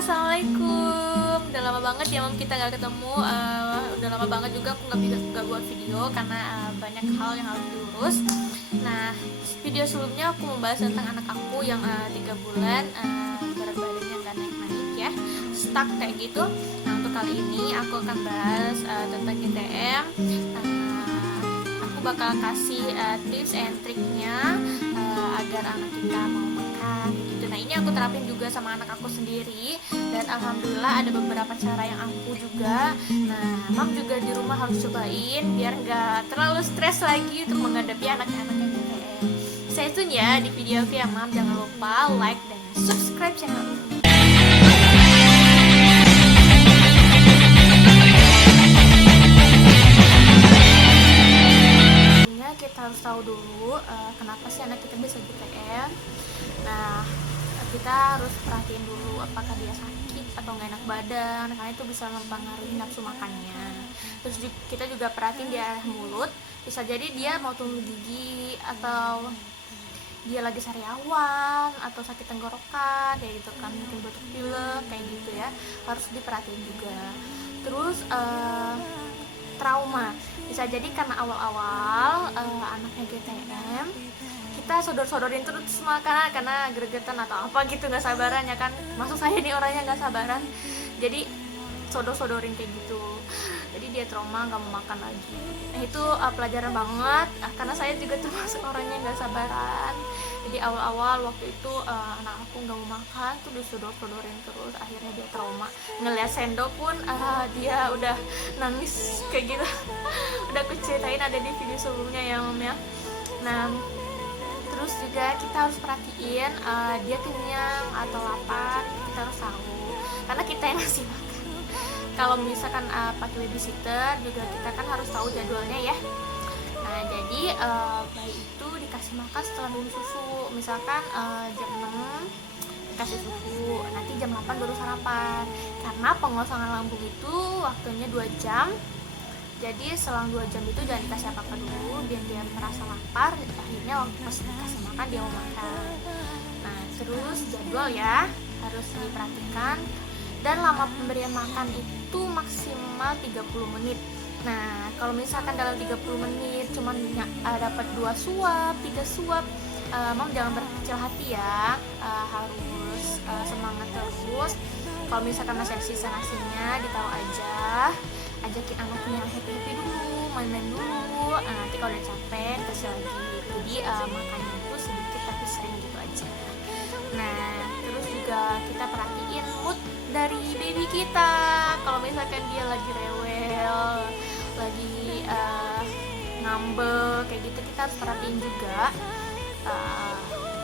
Assalamualaikum. Udah lama banget ya Mam kita nggak ketemu. Udah lama banget juga aku nggak buat video karena banyak hal yang harus diurus. Nah, video sebelumnya aku membahas tentang anak aku yang 3 bulan berat badannya nggak naik-naik ya, stuck kayak gitu. Nah, untuk kali ini aku akan bahas tentang GTM. Aku bakal kasih tips and triknya agar anak kita mau makan gitu. Nah, ini aku terapin juga sama anak aku sendiri dan alhamdulillah ada beberapa cara yang ampuh juga. Nah, Mam juga di rumah harus cobain biar nggak terlalu stres lagi untuk menghadapi anak-anak yang GTM. Stay tune ya di video aku ya Mam. Jangan lupa like dan subscribe channel ini. Kita harus tahu dulu kenapa sih anak kita bisa GTM. Nah, kita harus perhatiin dulu apakah dia sakit atau nggak enak badan, karena itu bisa mempengaruhi nafsu makannya. Terus kita juga perhatiin di arah mulut, bisa jadi dia mau tumbuh gigi atau dia lagi sariawan atau sakit tenggorokan kayak gitu kan, mungkin batuk pilek kayak gitu ya, harus diperhatiin juga. Terus trauma, bisa jadi karena awal-awal anaknya GTM kita sodor-sodorin terus makan karena gregetan atau apa gitu, nggak sabaran ya kan. Maksud saya nih orangnya nggak sabaran, jadi sodor-sodorin kayak gitu, jadi dia trauma nggak mau makan lagi. Nah, itu pelajaran banget karena saya juga termasuk orangnya nggak sabaran. Jadi awal-awal waktu itu anak aku nggak mau makan tuh disodor-sodorin terus, akhirnya dia trauma. Ngeliat sendok pun dia udah nangis kayak gitu. Udah aku ceritain, ada di video sebelumnya ya Mam ya. Nah, terus juga kita harus perhatiin dia kenyang atau lapar, kita harus tahu karena kita yang ngasih makan. Kalau misalkan pakai babysitter juga kita kan harus tahu jadwalnya ya. Nah, jadi bayi itu dikasih makan setelah minum susu. Misalkan jam 6 dikasih susu, nanti jam 8 baru sarapan. Karena pengosongan lambung itu waktunya 2 jam. Jadi selang 2 jam itu jangan dikasih apa-apa dulu biar dia merasa lapar. Akhirnya waktu pas dikasih makan dia mau makan. Nah, terus jadwal ya harus diperhatikan. Dan lama pemberian makan itu maksimal 30 menit. Nah, kalau misalkan dalam 30 menit cuma dapat 2 suap, 3 suap, Mam jangan berkecil hati ya, harus semangat terus. Kalau misalkan masih ada sisa nasinya, ditaruh aja, ajakin anaknya happy-happy dulu, main-main dulu. Nanti kalau udah capek, kasih lagi. Jadi makannya itu sedikit tapi sering gitu aja. Nah, terus juga kita perhatiin mood dari baby kita. Kalau misalkan dia lagi rewel, lagi ngambek kayak gitu, kita harus perhatiin juga.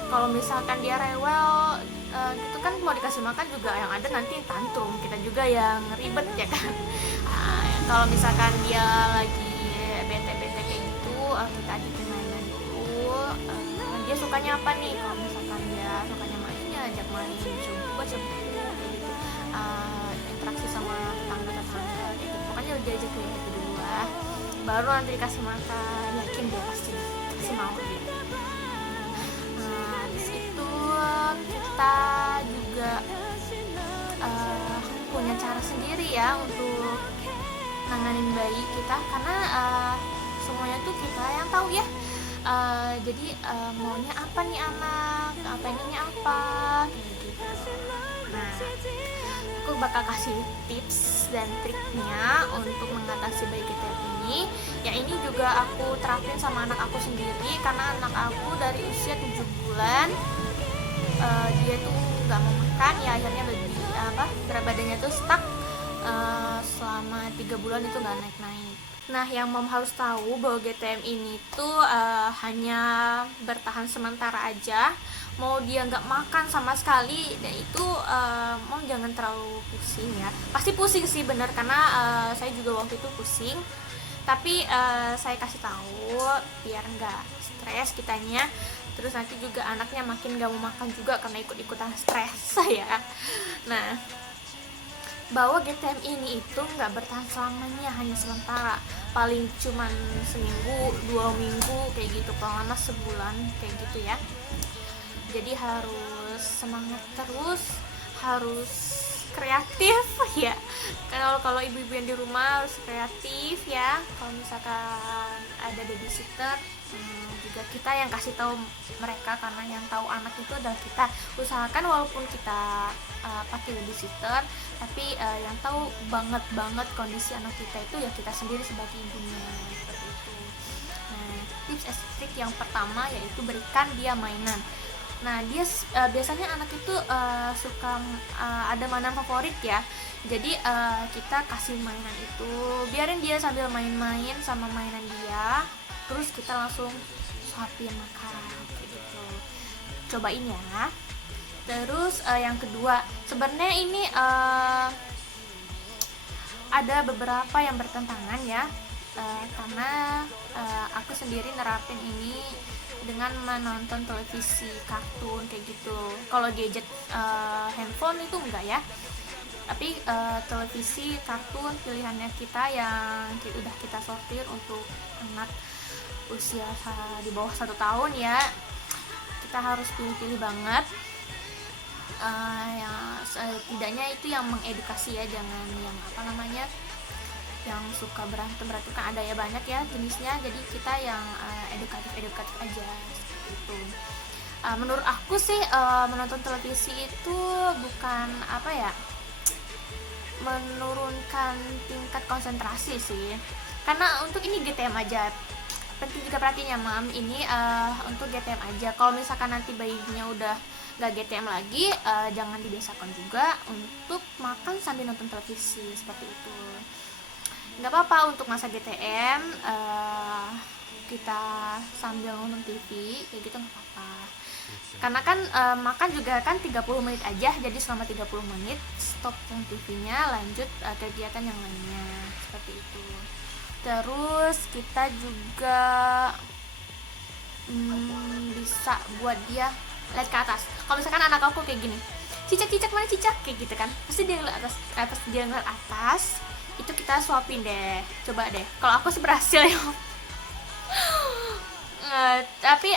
Kalau misalkan dia rewel gitu kan, mau dikasih makan juga yang ada nanti tantrum, kita juga yang ribet ya kan. Kalau misalkan dia lagi bete-bete kayak gitu, kita ajakin main-main dulu. Dia sukanya apa nih? Kalau misalkan dia sukanya mainnya, ajak main coba kayak gitu, interaksi sama tetangga-tetangga kayak gitu. Pokoknya udah ajak kayak gitu dulu lah, baru nanti dikasih makan, yakin dia pasti mau gitu. Habis itu kita juga punya cara sendiri ya untuk nanganin bayi kita, karena semuanya tuh kita yang tahu ya. Jadi maunya apa nih anak, pengennya apa kayak gitu. Nah, aku bakal kasih tips dan triknya untuk mengatasi bayi GTM ini. Ya, ini juga aku terapin sama anak aku sendiri karena anak aku dari usia 7 bulan dia tuh nggak mau makan ya, akhirnya lebih berat badannya tuh stuck selama 3 bulan itu nggak naik-naik. Nah, yang Mom harus tahu bahwa GTM ini tuh hanya bertahan sementara aja. Mau dia nggak makan sama sekali, dan itu Mom jangan terlalu pusing ya. Pasti pusing sih bener, karena saya juga waktu itu pusing. Tapi saya kasih tahu biar nggak stres kitanya. Terus nanti juga anaknya makin nggak mau makan juga karena ikut-ikutan stres saya. Nah, bahwa GTM ini itu nggak bertahan selamanya, hanya sementara, paling cuman seminggu, 2 minggu kayak gitu, paling lama sebulan kayak gitu ya. Jadi harus semangat terus, harus kreatif ya. Kalau ibu-ibu yang di rumah harus kreatif ya. Kalau misalkan ada babysitter, juga kita yang kasih tahu mereka, karena yang tahu anak itu adalah kita. Usahakan walaupun kita pakai babysitter, tapi yang tahu banget kondisi anak kita itu ya kita sendiri sebagai ibunya, seperti itu. Nah, tips and trik yang pertama yaitu berikan dia mainan. Nah, dia biasanya anak itu suka ada mainan favorit ya. Jadi kita kasih mainan itu, biarin dia sambil main-main sama mainan dia, terus kita langsung suapin makan gitu. Cobain ya. Terus yang kedua, sebenarnya ini ada beberapa yang bertentangan ya, karena aku sendiri nerapin ini dengan menonton televisi, kartun kayak gitu. Kalau gadget handphone itu enggak ya, tapi televisi, kartun pilihannya kita yang udah kita sortir untuk anak usia di bawah 1 tahun ya. Kita harus pilih-pilih banget. Tidaknya itu yang mengedukasi ya, jangan yang yang suka berantem kan ada ya, banyak ya jenisnya. Jadi kita yang edukatif aja gitu. Menurut aku sih menonton televisi itu bukan menurunkan tingkat konsentrasi sih, karena untuk ini GTM aja. Penting juga perhatiannya mam, ini untuk GTM aja. Kalau misalkan nanti bayinya udah gak GTM lagi, jangan dibiasakan juga untuk makan sambil nonton televisi seperti itu. Nggak apa-apa untuk masa GTM kita sambil nonton TV kayak gitu, nggak apa-apa. Karena kan makan juga kan 30 menit aja, jadi selama 30 menit stop TV-nya, lanjut kegiatan yang lainnya seperti itu. Terus kita juga bisa buat dia lihat ke atas. Kalau misalkan anak aku kayak gini, cicak mana cicak kayak gitu kan, pasti dia ngeliat atas. Pas dia ngeliat atas, itu kita suapin deh, coba deh. Kalau aku sih berhasil ya. Tapi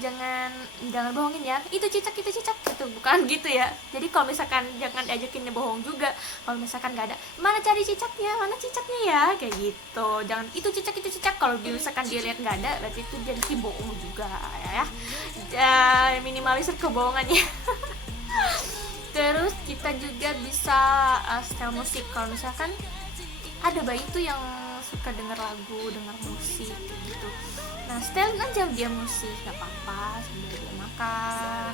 jangan bohongin ya, itu cicak gitu, bukan gitu ya. Jadi kalau misalkan jangan diajakin bohong juga. Kalau misalkan nggak ada, mana cari cicaknya ya, kayak gitu. Jangan itu cicak. Kalau misalkan dia lihat nggak ada, berarti itu jadi bohong juga ya. Minimalisir kebohongannya. Terus kita juga bisa setel musik. Kalau misalkan ada bayi tuh yang suka denger lagu, denger musik gitu. Nah, setelin aja dia musik, gak apa-apa sambil dia makan.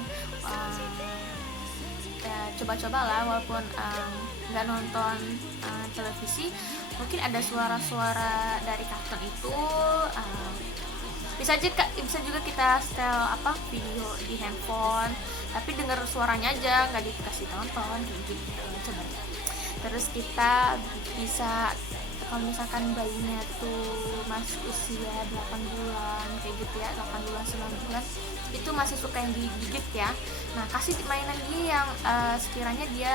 Coba-coba lah, walaupun nggak nonton televisi, mungkin ada suara-suara dari kartun itu. Bisa juga kita setel video di handphone, tapi denger suaranya aja, nggak dikasih tonton kayak gitu. Coba. Terus kita bisa, kalau misalkan bayinya tuh masih usia 8 bulan kayak gitu ya, 8 bulan 9 bulan itu masih suka yang digigit ya. Nah, kasih mainan dia yang sekiranya dia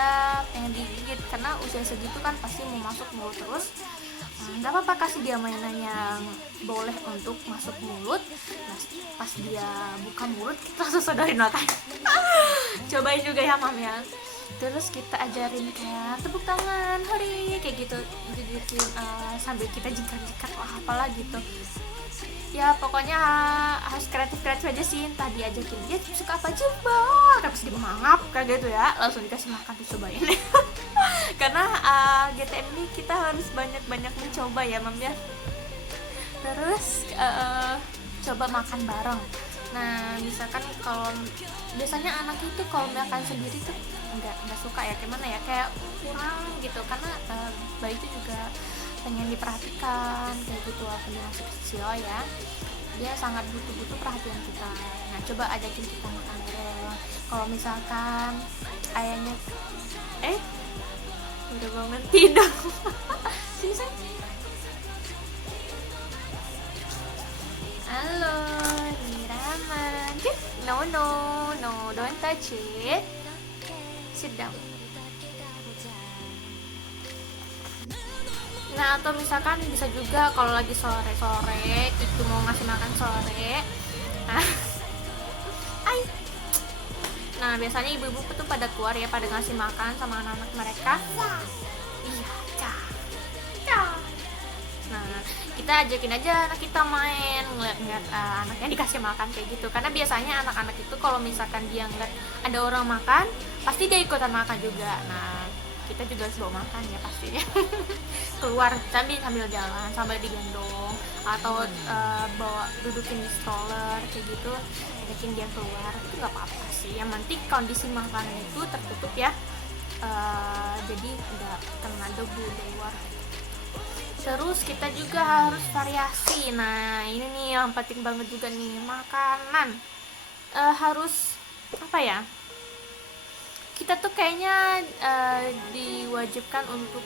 pengen digigit, karena usia segitu kan pasti mau masuk mulut terus. Nggak apa-apa, kasih dia mainan yang boleh untuk masuk mulut. Nah, pas dia buka mulut kita langsung sodorin makan. Cobain juga ya mam ya. Terus kita ajarin kayak tepuk tangan, hore, kayak gitu, sambil kita jingkrak lah apalah gitu ya. Pokoknya harus kreatif aja sih. Entah diajakin dia suka apa coba, terus dia mangap kayak gitu ya, langsung dikasih makan, dicobain. Karena GTM ini kita harus banyak mencoba ya mam ya. Terus coba makan bareng. Nah, misalkan kalau biasanya anak itu kalau makan sendiri tuh nggak suka ya, kayak kurang gitu, karena bayi itu juga pengen diperhatikan kayak gitu, walaupun dia masih kecil ya, dia sangat butuh perhatian kita. Nah, coba ajakin kita makan bareng. Kalau misalkan ayahnya udah bangun tidur. Sini sayang. Halo, Raman. No, don't touch it. Sit down. Nah, atau misalkan bisa juga kalau lagi sore-sore itu mau ngasih makan sore. Nah, Nah biasanya ibu-ibu tuh pada keluar ya, pada ngasih makan sama anak-anak mereka. Iya, Cah. Nah kita ajakin aja anak kita main, ngeliat anaknya dikasih makan kayak gitu. Karena biasanya anak-anak itu kalau misalkan dia ngeliat ada orang makan, pasti dia ikutan makan juga. Nah kita juga harus bawa makan ya pastinya. Keluar sambil jalan, sambil digendong, atau bawa dudukin di stroller kayak gitu, ajakin dia keluar, itu nggak apa-apa sih. Yang penting kondisi makanan itu tertutup ya, jadi nggak kena debu di luar. Terus kita juga harus variasi. Nah ini nih yang penting banget juga nih, makanan harus apa ya, kita tuh kayaknya diwajibkan untuk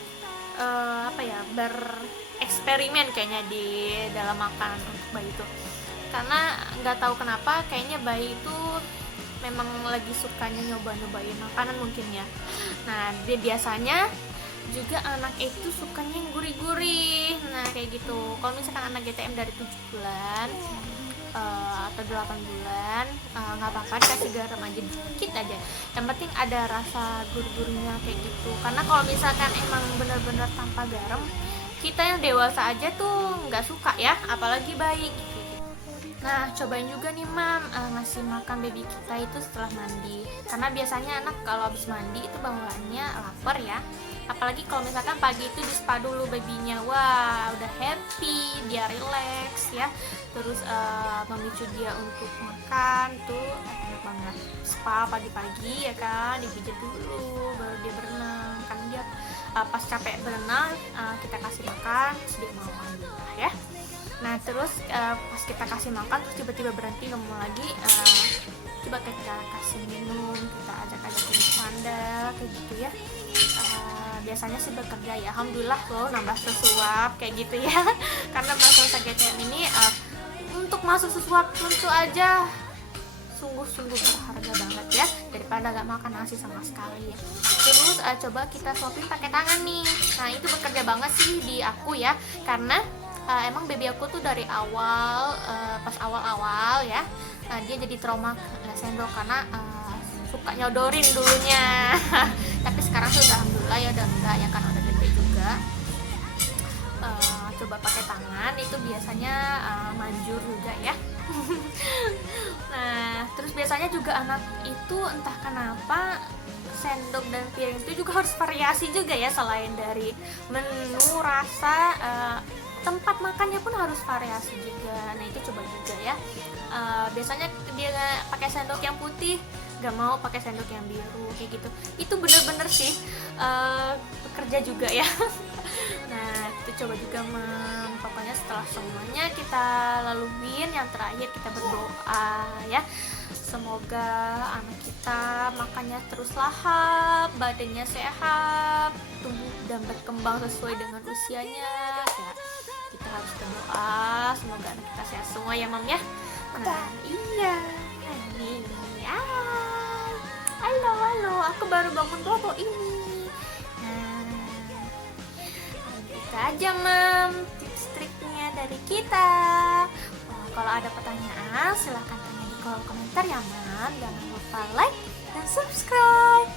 apa ya, bereksperimen kayaknya di dalam makanan untuk bayi itu. Karena nggak tahu kenapa kayaknya bayi itu memang lagi sukanya nyobain makanan mungkin ya. Nah dia biasanya juga anak itu sukanya yang gurih-gurih. Nah kayak gitu. Kalau misalkan anak GTM dari 7 bulan atau 8 bulan, nggak apa-apa dikasih garam aja dikit aja, yang penting ada rasa gurih-gurihnya kayak gitu. Karena kalau misalkan emang bener-bener tanpa garam, kita yang dewasa aja tuh nggak suka ya, apalagi bayi gitu. Nah cobain juga nih mam, ngasih makan baby kita itu setelah mandi. Karena biasanya anak kalau habis mandi itu bawaannya lapar ya, apalagi kalau misalkan pagi itu di spa dulu babynya, wah udah happy, dia relax ya. Terus memicu dia untuk makan tuh enak banget. Spa pagi-pagi ya kan, dipijat dulu baru dia berenang. Kan dia pas capek berenang, kita kasih makan terus dia mau mandi ya. Nah terus pas kita kasih makan terus tiba-tiba berhenti ngomong lagi, coba kita kasih minum, kita ajak-ajakin sandal kayak gitu ya. Biasanya sih bekerja ya, alhamdulillah loh nambah sesuap kayak gitu ya. Karena masa GTM ini untuk masuk sesuap tentu aja sungguh-sungguh berharga banget ya, daripada gak makan nasi sama sekali. Terus coba kita suapin pakai tangan nih. Nah itu bekerja banget sih di aku ya, karena emang baby aku tuh dari awal, pas awal-awal ya, dia jadi trauma sendok karena suka nyodorin dulunya. Tapi sekarang sudah alhamdulillah ya udah enggak ya, kan udah gede juga. Coba pakai tangan itu biasanya manjur juga ya. Nah terus biasanya juga anak itu entah kenapa sendok dan piring itu juga harus variasi juga ya, selain dari menu, rasa, tempat makannya pun harus variasi juga. Nah itu coba juga ya. Biasanya dia pakai sendok yang putih, gak mau pakai sendok yang biru kayak gitu. Itu bener-bener sih bekerja juga ya. Nah itu coba juga mam. Pokoknya setelah semuanya kita laluin, yang terakhir kita berdoa ya, semoga anak kita makannya terus lahap, badannya sehat, tumbuh dan berkembang sesuai dengan usianya ya. Kita harus berdoa semoga anak kita sehat semua ya mam ya. Nah iya ini ya, halo aku baru bangun bobo ini. Nah aja mam tips-triknya dari kita. Kalau ada pertanyaan silahkan tanya di kolom komentar ya mam. Jangan lupa like dan subscribe.